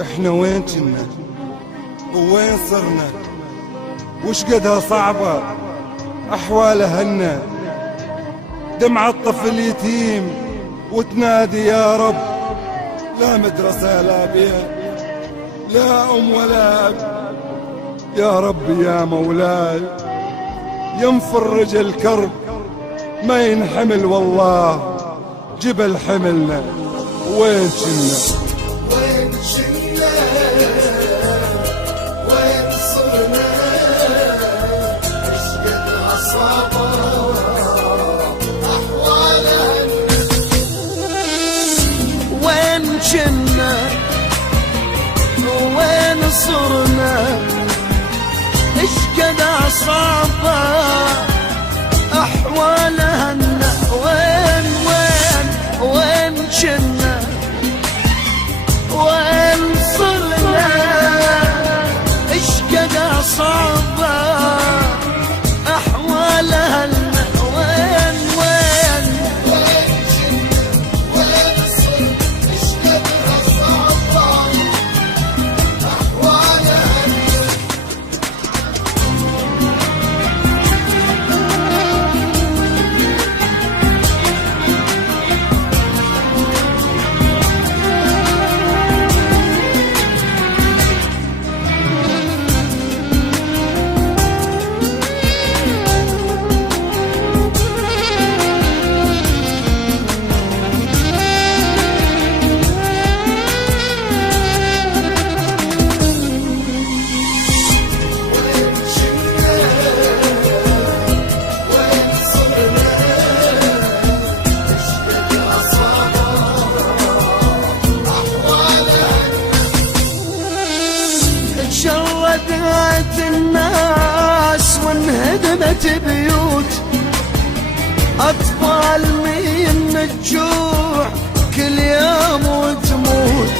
احنا وين كنا ووين صرنا، وش قدها صعبة احوال اهلنا. دمع الطفل يتيم وتنادي يا رب، لا مدرسة لا بيت لا ام ولا اب. يا رب يا مولاي يا مفرج الكرب، ما ينحمل والله جبل حملنا. وين كنا وين كنا وين صرنا، ايش قد عصابة احوالنا. وين كنا وين صرنا، ايش قد عصابة احوالنا. وين كنا وين صرنا، ايش قد عصابة احوالها. وين كنا وين صرنا، ايش قد عصابة احوالها. شردت الناس وانهدمت بيوت، أطفال من الجوع كل يوم وتموت.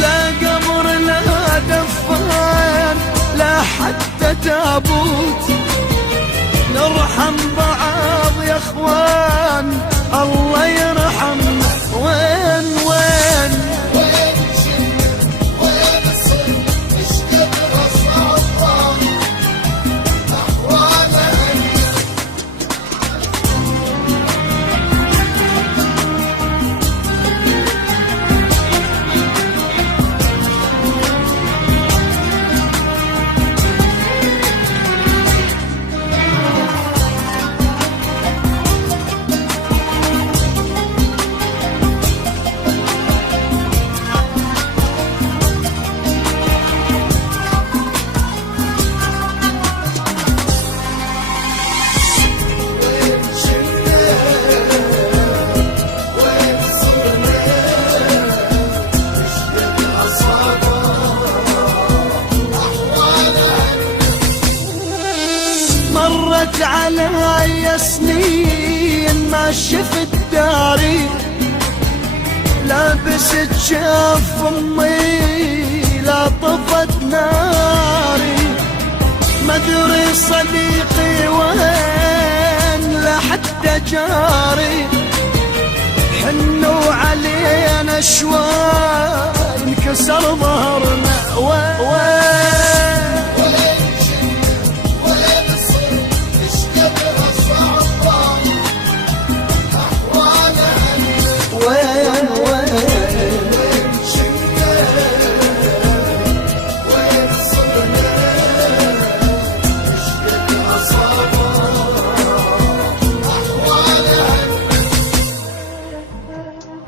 لا قبر لا دفان لا حتى تابوت، نرحم بعض يا اخوان الله يرحمنا. وين مرت علي سنين ما شفت داري، لابست شاف امي لا طفت ناري. مدري صديقي وين لا حتى جاري، حنوا علينا شوي انكسر ظهرنا.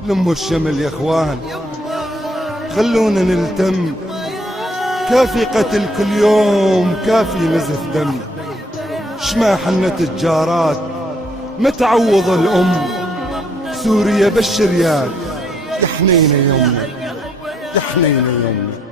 لموا الشمل يا اخوان خلونا نلتم، كافي قتل كل يوم كافي نزف دم. شما حنت الجارات متعوض الام، سوريا بالشريات يا حنينه يمنا يا حنينه يمنا.